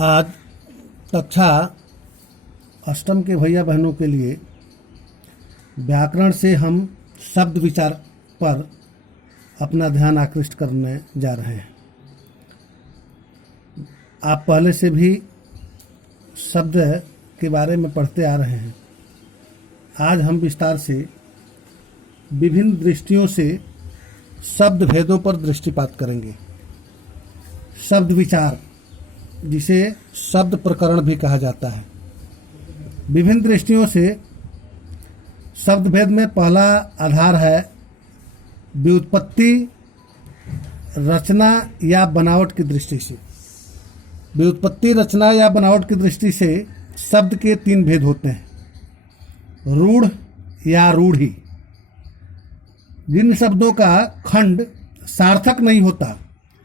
आज कक्षा अष्टम के भैया बहनों के लिए व्याकरण से हम शब्द विचार पर अपना ध्यान आकृष्ट करने जा रहे हैं। आप पहले से भी शब्द के बारे में पढ़ते आ रहे हैं। आज हम विस्तार से विभिन्न दृष्टियों से शब्द भेदों पर दृष्टिपात करेंगे। शब्द विचार, जिसे शब्द प्रकरण भी कहा जाता है। विभिन्न दृष्टियों से शब्द भेद में पहला आधार है व्युत्पत्ति, रचना या बनावट की दृष्टि से। व्युत्पत्ति, रचना या बनावट की दृष्टि से शब्द के तीन भेद होते हैं। रूढ़ या रूढ़ी, जिन शब्दों का खंड सार्थक नहीं होता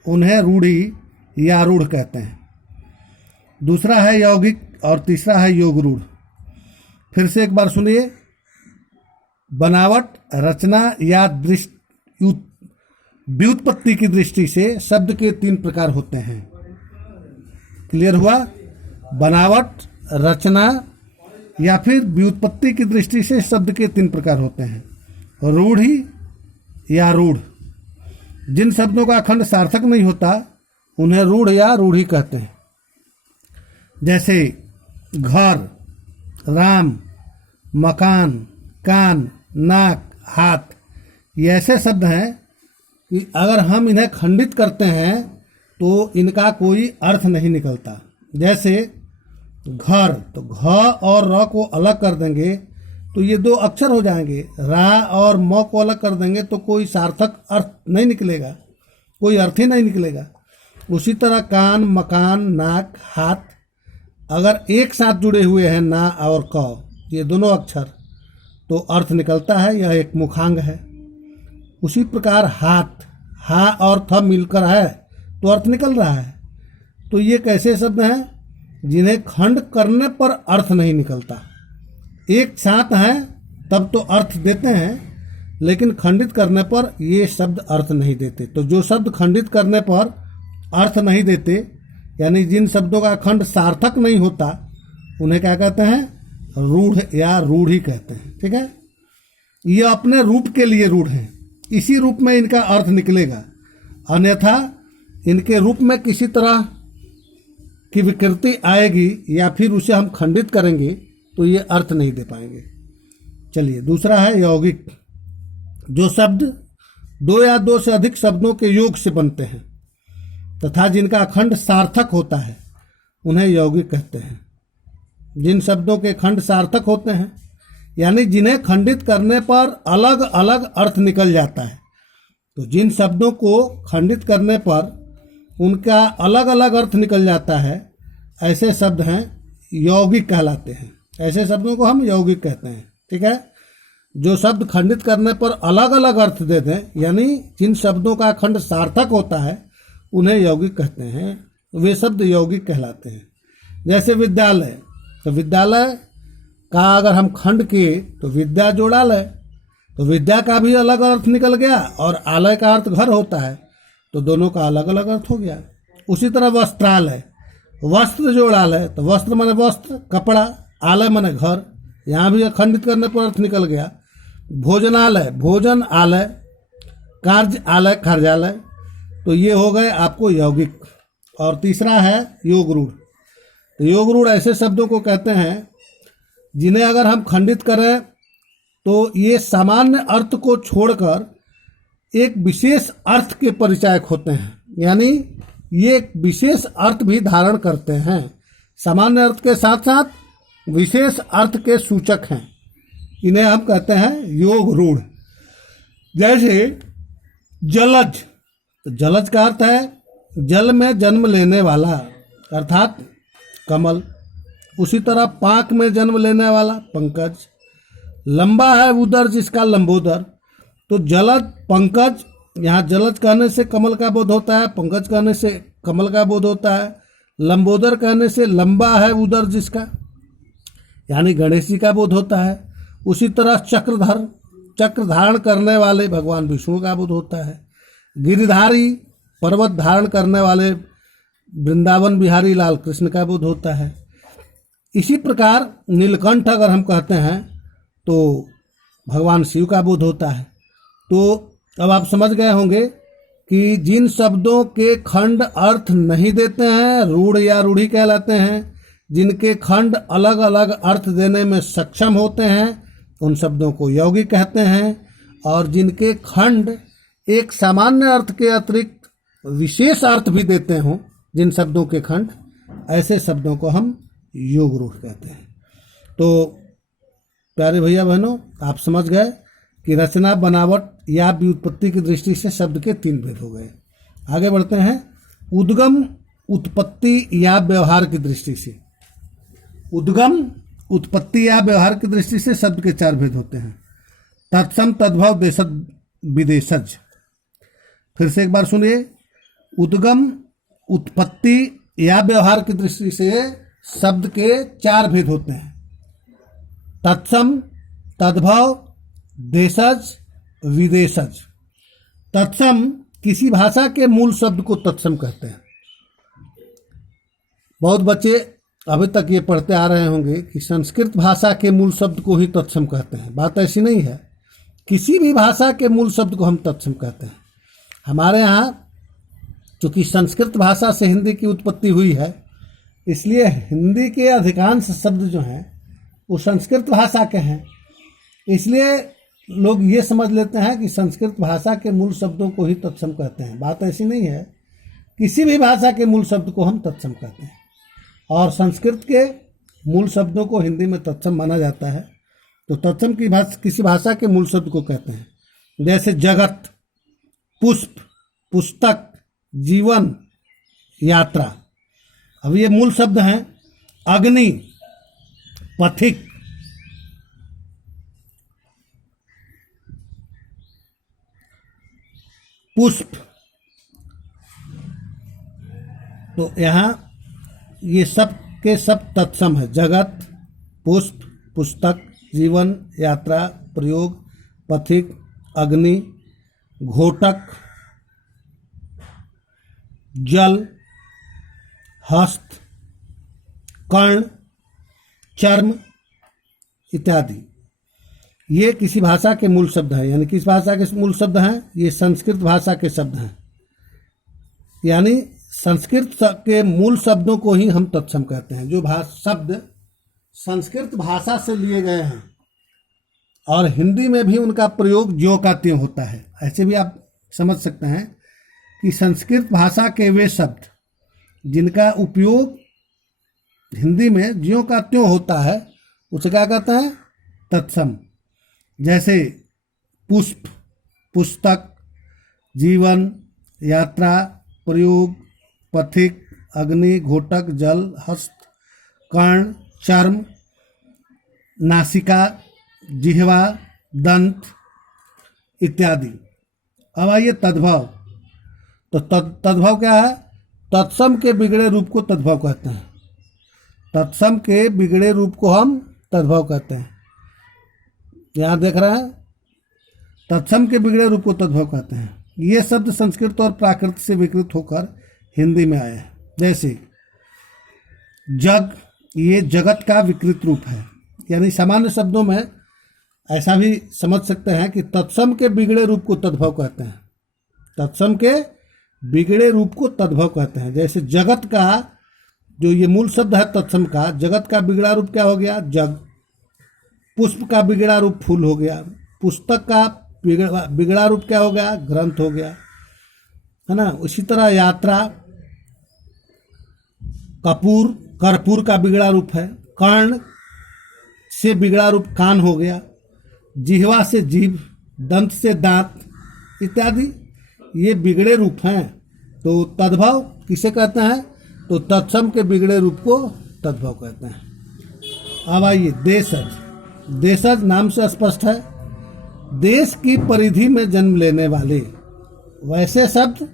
उन्हें रूढ़ी या रूढ़ कहते हैं। दूसरा है यौगिक और तीसरा है योग रूढ़। फिर से एक बार सुनिए। बनावट, रचना या व्युत्पत्ति की दृष्टि से शब्द के तीन प्रकार होते हैं। क्लियर हुआ? बनावट, रचना या फिर व्युत्पत्ति की दृष्टि से शब्द के तीन प्रकार होते हैं। रूढ़ी या रूढ़, जिन शब्दों का खंड सार्थक नहीं होता उन्हें रूढ़ या रूढ़ी कहते हैं। जैसे घर, राम, मकान, कान, नाक, हाथ, ये ऐसे शब्द हैं कि अगर हम इन्हें खंडित करते हैं तो इनका कोई अर्थ नहीं निकलता। जैसे घर, तो घ और र को अलग कर देंगे तो ये दो अक्षर हो जाएंगे। रा और म को अलग कर देंगे तो कोई सार्थक अर्थ नहीं निकलेगा, कोई अर्थ ही नहीं निकलेगा। उसी तरह कान, मकान, नाक, हाथ अगर एक साथ जुड़े हुए हैं, ना और क, ये दोनों अक्षर, तो अर्थ निकलता है, यह एक मुखांग है। उसी प्रकार हाथ, हा और थ मिलकर है तो अर्थ निकल रहा है। तो ये कैसे शब्द हैं जिन्हें खंड करने पर अर्थ नहीं निकलता। एक साथ हैं तब तो अर्थ देते हैं, लेकिन खंडित करने पर ये शब्द अर्थ नहीं देते। तो जो शब्द खंडित करने पर अर्थ नहीं देते, यानी जिन शब्दों का खंड सार्थक नहीं होता, उन्हें क्या कहते हैं? रूढ़ या रूढ़ी कहते हैं। ठीक है? ये अपने रूप के लिए रूढ़ हैं, इसी रूप में इनका अर्थ निकलेगा। अन्यथा इनके रूप में किसी तरह की विकृति आएगी या फिर उसे हम खंडित करेंगे तो ये अर्थ नहीं दे पाएंगे। चलिए, दूसरा है यौगिक। जो शब्द दो या दो से अधिक शब्दों के योग से बनते हैं तथा जिनका खंड सार्थक होता है उन्हें यौगिक कहते हैं। जिन शब्दों के खंड सार्थक होते हैं, यानी जिन्हें खंडित करने पर अलग अलग अर्थ निकल जाता है, तो जिन शब्दों को खंडित करने पर उनका अलग अलग अर्थ निकल जाता है, ऐसे शब्द हैं यौगिक कहलाते हैं। ऐसे शब्दों को हम यौगिक कहते हैं। ठीक है? जो शब्द खंडित करने पर अलग अलग अर्थ दे दें, यानी जिन शब्दों का खंड सार्थक होता है उन्हें यौगिक कहते हैं, वे शब्द यौगिक कहलाते हैं। जैसे विद्यालय, तो विद्यालय का अगर हम खंड किए तो विद्या जोड़ा लय, तो विद्या का भी अलग अर्थ निकल गया और आलय का अर्थ घर होता है, तो दोनों का अलग अलग अर्थ हो गया। उसी तरह वस्त्रालय, वस्त्र जोड़ालय, तो वस्त्र माने वस्त्र, कपड़ा, आलय माने घर, यहाँ भी खंडित करने पर अर्थ निकल गया। भोजनालय, भोजन आलय, कार्य आलय, कार्यालय, तो ये हो गए आपको यौगिक। और तीसरा है योग रूढ़। तो योग रूढ़ ऐसे शब्दों को कहते हैं जिन्हें अगर हम खंडित करें तो ये सामान्य अर्थ को छोड़कर एक विशेष अर्थ के परिचायक होते हैं, यानी ये एक विशेष अर्थ भी धारण करते हैं। सामान्य अर्थ के साथ साथ विशेष अर्थ के सूचक हैं, इन्हें हम कहते हैं योग रूढ़। जैसे जलज, तो जलज का अर्थ है जल में जन्म लेने वाला, अर्थात कमल। उसी तरह पाक में जन्म लेने वाला, पंकज। लंबा है उदर जिसका, लंबोदर। तो जलज, पंकज, यहाँ जलज कहने से कमल का बोध होता है, पंकज कहने से कमल का बोध होता है, लंबोदर कहने से लंबा है उदर जिसका, यानी गणेश जी का बोध होता है। उसी तरह चक्रधर, चक्र धारण करने वाले भगवान विष्णु का बोध होता है। गिरिधारी, पर्वत धारण करने वाले वृंदावन बिहारी लाल कृष्ण का बोध होता है। इसी प्रकार नीलकंठ अगर हम कहते हैं तो भगवान शिव का बोध होता है। तो अब आप समझ गए होंगे कि जिन शब्दों के खंड अर्थ नहीं देते हैं रूढ़ या रूढ़ी कहलाते हैं, जिनके खंड अलग अलग अर्थ देने में सक्षम होते हैं उन शब्दों को यौगिक कहते हैं, और जिनके खंड एक सामान्य अर्थ के अतिरिक्त विशेष अर्थ भी देते हों, जिन शब्दों के खंड, ऐसे शब्दों को हम योग रूढ़ कहते हैं। तो प्यारे भैया बहनों, आप समझ गए कि रचना, बनावट या व्युत्पत्ति की दृष्टि से शब्द के 3 भेद हो गए। आगे बढ़ते हैं। उद्गम, उत्पत्ति या व्यवहार की दृष्टि से। उद्गम, उत्पत्ति या व्यवहार की दृष्टि से शब्द के 4 भेद होते हैं। तत्सम, तद्भव, देशज, विदेशज। फिर से एक बार सुनिए। उद्गम, उत्पत्ति या व्यवहार की दृष्टि से शब्द के 4 भेद होते हैं। तत्सम, तद्भव, देशज, विदेशज। तत्सम, किसी भाषा के मूल शब्द को तत्सम कहते हैं। बहुत बच्चे अभी तक ये पढ़ते आ रहे होंगे कि संस्कृत भाषा के मूल शब्द को ही तत्सम कहते हैं। बात ऐसी नहीं है। किसी भी भाषा के मूल शब्द को हम तत्सम कहते हैं। हमारे यहाँ चूँकि संस्कृत भाषा से हिंदी की उत्पत्ति हुई है, इसलिए हिंदी के अधिकांश शब्द जो हैं वो संस्कृत भाषा के हैं। इसलिए लोग ये समझ लेते हैं कि संस्कृत भाषा के मूल शब्दों को ही तत्सम कहते हैं। बात ऐसी नहीं है। किसी भी भाषा के मूल शब्द को हम तत्सम कहते हैं, और संस्कृत के मूल शब्दों को हिंदी में तत्सम माना जाता है। तो तत्सम की किसी भाषा के मूल शब्द को कहते हैं। जैसे जगत, पुष्प, पुस्तक, जीवन, यात्रा। अब ये मूल शब्द हैं। अग्नि, पथिक, पुष्प। तो यहाँ ये सब के सब तत्सम है। जगत, पुष्प, पुस्तक, जीवन, यात्रा, प्रयोग, पथिक, अग्नि, घोटक, जल, हस्त, कर्ण, चर्म इत्यादि। ये किसी भाषा के मूल शब्द हैं। यानी किस भाषा के मूल शब्द हैं? ये संस्कृत भाषा के शब्द हैं। यानी संस्कृत के मूल शब्दों को ही हम तत्सम कहते हैं। जो शब्द संस्कृत भाषा से लिए गए हैं और हिंदी में भी उनका प्रयोग ज्यों का त्यों होता है। ऐसे भी आप समझ सकते हैं कि संस्कृत भाषा के वे शब्द जिनका उपयोग हिंदी में ज्यों का त्यों होता है उसे क्या कहते हैं? तत्सम। जैसे पुष्प, पुस्तक, जीवन, यात्रा, प्रयोग, पथिक, अग्नि, घोटक, जल, हस्त, कर्ण, चर्म, नासिका, जिह्वा, दंत इत्यादि। अब आइए तद्भव। तो तद्भव क्या है? तत्सम के बिगड़े रूप को तद्भव कहते हैं। तत्सम के बिगड़े रूप को हम तद्भव कहते हैं। यहाँ देख रहे हैं, तत्सम के बिगड़े रूप को तद्भव कहते हैं। ये शब्द संस्कृत और प्राकृत से विकृत होकर हिंदी में आए हैं। जैसे जग, ये जगत का विकृत रूप है। यानी सामान्य शब्दों में ऐसा भी समझ सकते हैं कि तत्सम के बिगड़े रूप को तद्भव कहते हैं। तत्सम के बिगड़े रूप को तद्भव कहते हैं। जैसे जगत का जो ये मूल शब्द है तत्सम का, जगत का बिगड़ा रूप क्या हो गया? जग। पुष्प का बिगड़ा रूप फूल हो गया। पुस्तक का बिगड़ा रूप क्या हो गया? ग्रंथ हो गया, है ना। उसी तरह यात्रा, कर्पूर का बिगड़ा रूप है। कर्ण से बिगड़ा रूप कान हो गया। जिह्वा से जीभ, दंत से दांत इत्यादि ये बिगड़े रूप हैं। तो तद्भव किसे कहते हैं? तो तत्सम के बिगड़े रूप को तद्भव कहते हैं। अब आइए देशज। देशज नाम से स्पष्ट है, देश की परिधि में जन्म लेने वाले वैसे शब्द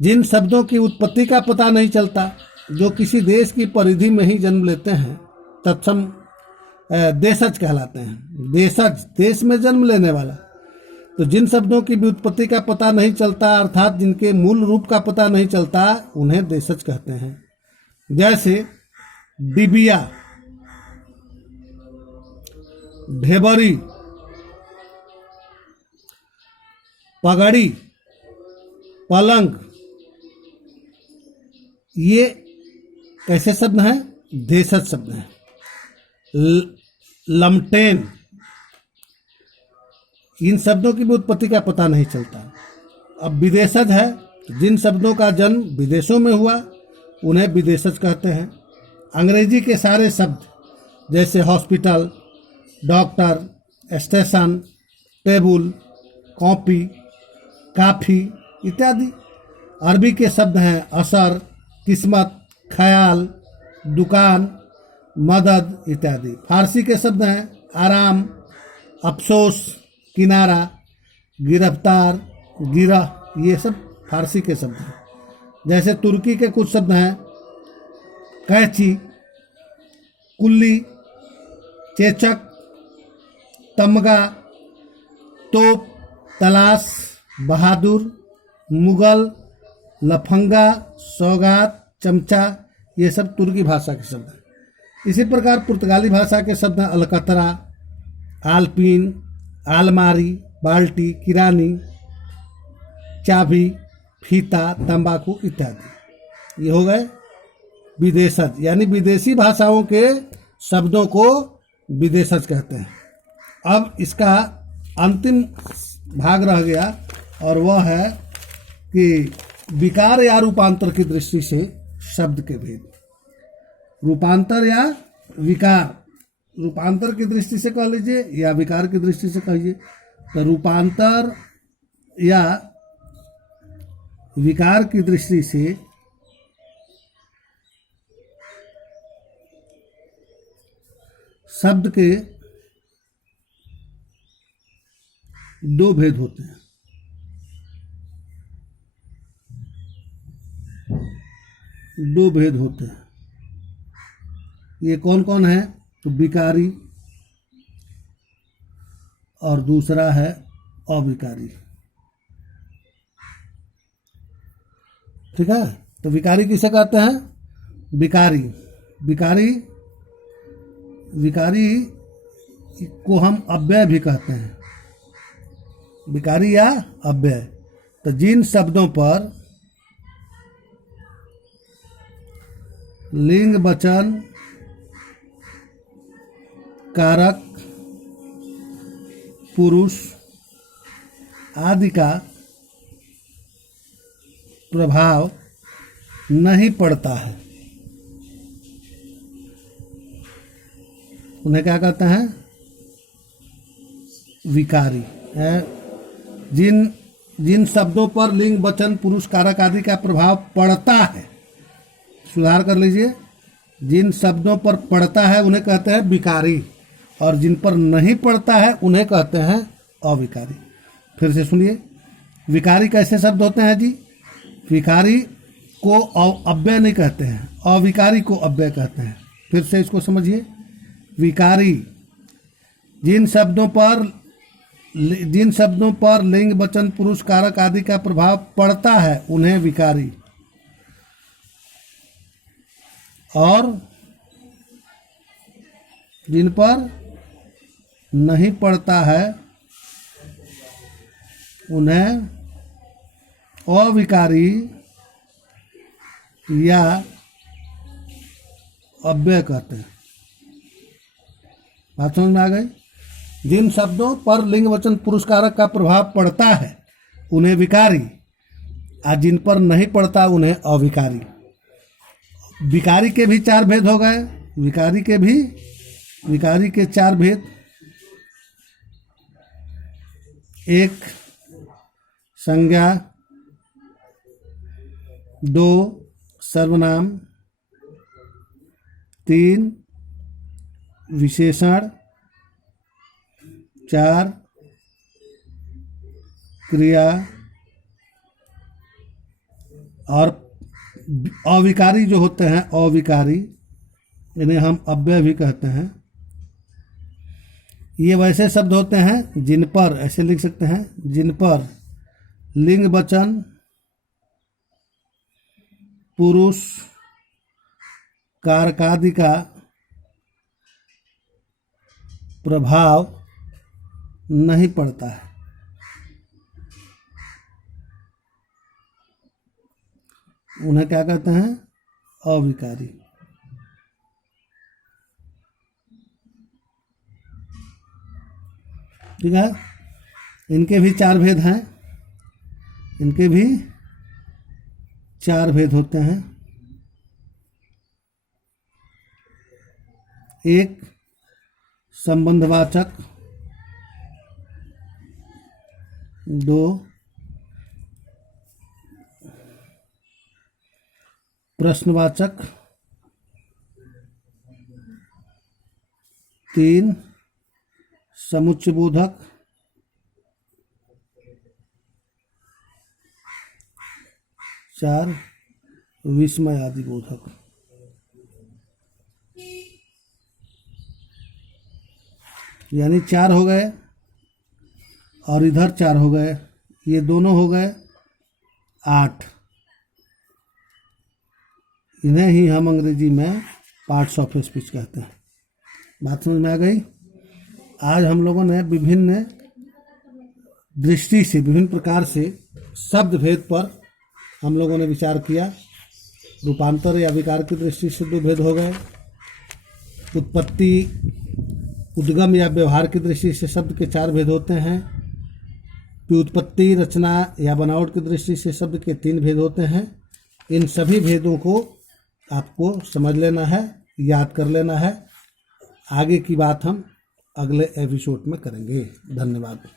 जिन शब्दों की उत्पत्ति का पता नहीं चलता, जो किसी देश की परिधि में ही जन्म लेते हैं, तत्सम देशज कहलाते हैं। देशज, देश में जन्म लेने वाला। तो जिन शब्दों की व्युत्पत्ति का पता नहीं चलता अर्थात जिनके मूल रूप का पता नहीं चलता उन्हें देशज कहते हैं। जैसे डिबिया, ढेबरी, पगड़ी, पलंग, ये कैसे शब्द हैं? देशज शब्द हैं। लमटेन, इन शब्दों की भी उत्पत्ति का पता नहीं चलता। अब विदेशज है, जिन शब्दों का जन्म विदेशों में हुआ उन्हें विदेशज कहते हैं। अंग्रेजी के सारे शब्द जैसे hospital, doctor, station, table, copy, काफ़ी इत्यादि। अरबी के शब्द हैं असर, किस्मत, ख्याल, दुकान, मदद इत्यादि। फारसी के शब्द हैं आराम, अफसोस, किनारा, गिरफ्तार, गिरह, ये सब फारसी के शब्द हैं। जैसे तुर्की के कुछ शब्द हैं कैची, कुल्ली, चेचक, तमगा, तोप, तलाश, बहादुर, मुगल, लफंगा, सौगात, चमचा, ये सब तुर्की भाषा के शब्द हैं। इसी प्रकार पुर्तगाली भाषा के शब्द हैं अलकतरा, आलपीन, आलमारी, बाल्टी, किरानी, चाबी, फीता, तंबाकू इत्यादि। ये हो गए विदेशज, यानी विदेशी भाषाओं के शब्दों को विदेशज कहते हैं। अब इसका अंतिम भाग रह गया और वह है कि विकार या रूपांतर की दृष्टि से शब्द के भेद। रूपांतर या विकार, रूपांतर की दृष्टि से कह लीजिए या विकार की दृष्टि से कहिए। तो रूपांतर या विकार की दृष्टि से शब्द के दो भेद होते हैं। दो भेद होते हैं। ये कौन कौन है? तो विकारी और दूसरा है अविकारी। ठीक है, तो विकारी किसे कहते हैं? विकारी, विकारी, विकारी को हम अव्यय भी कहते हैं। विकारी या अव्यय, तो जिन शब्दों पर लिंग, वचन, कारक, पुरुष आदि का प्रभाव नहीं पड़ता है उन्हें क्या कहते हैं? विकारी है। जिन शब्दों पर लिंग, वचन, पुरुष, कारक आदि का प्रभाव पड़ता है, सुधार कर लीजिए, जिन शब्दों पर पड़ता है उन्हें कहते हैं विकारी और जिन पर नहीं पड़ता है उन्हें कहते हैं अविकारी। फिर से सुनिए, विकारी कैसे शब्द होते हैं जी? विकारी को अव्यय नहीं कहते हैं, अविकारी को अव्यय कहते हैं। फिर से इसको समझिए, विकारी जिन शब्दों पर लिंग, वचन, पुरुष, कारक आदि का प्रभाव पड़ता है उन्हें विकारी, और जिन पर नहीं पड़ता है उन्हें अविकारी या अव्यय कहते हैं। बात समझ में आ गई? जिन शब्दों पर लिंग, वचन, पुरुष, कारक का प्रभाव पड़ता है उन्हें विकारी, और जिन पर नहीं पड़ता उन्हें अविकारी। विकारी के भी चार भेद हो गए। विकारी के चार भेद: एक संज्ञा, दो सर्वनाम, तीन विशेषण, चार क्रिया, और अविकारी जो होते हैं, अविकारी इन्हें हम अव्यय भी कहते हैं। ये वैसे शब्द होते हैं जिन पर, ऐसे लिख सकते हैं, जिन पर लिंग वचन पुरुष कारकादि का प्रभाव नहीं पड़ता है। उन्हें क्या कहते हैं? अविकारी। ठीक है। इनके भी 4 भेद हैं, इनके भी 4 भेद होते हैं। एक संबंधवाचक, 2 प्रश्नवाचक, 3 समुच्चयबोधक, 4 विस्मय आदि बोधक। यानी 4 हो गए और इधर 4 हो गए, ये दोनों हो गए 8। इन्हें ही हम अंग्रेजी में पार्ट्स ऑफ स्पीच कहते हैं। बात समझ में आ गई? आज हम लोगों ने विभिन्न दृष्टि से, विभिन्न प्रकार से शब्द भेद पर हम लोगों ने विचार किया। रूपांतर या विकार की दृष्टि से 2 भेद हो गए। उत्पत्ति, उद्गम या व्यवहार की दृष्टि से शब्द के 4 भेद होते हैं। व्युत्पत्ति, रचना या बनावट की दृष्टि से शब्द के 3 भेद होते हैं। इन सभी भेदों को आपको समझ लेना है, याद कर लेना है। आगे की बात हम अगले एपिसोड में करेंगे। धन्यवाद।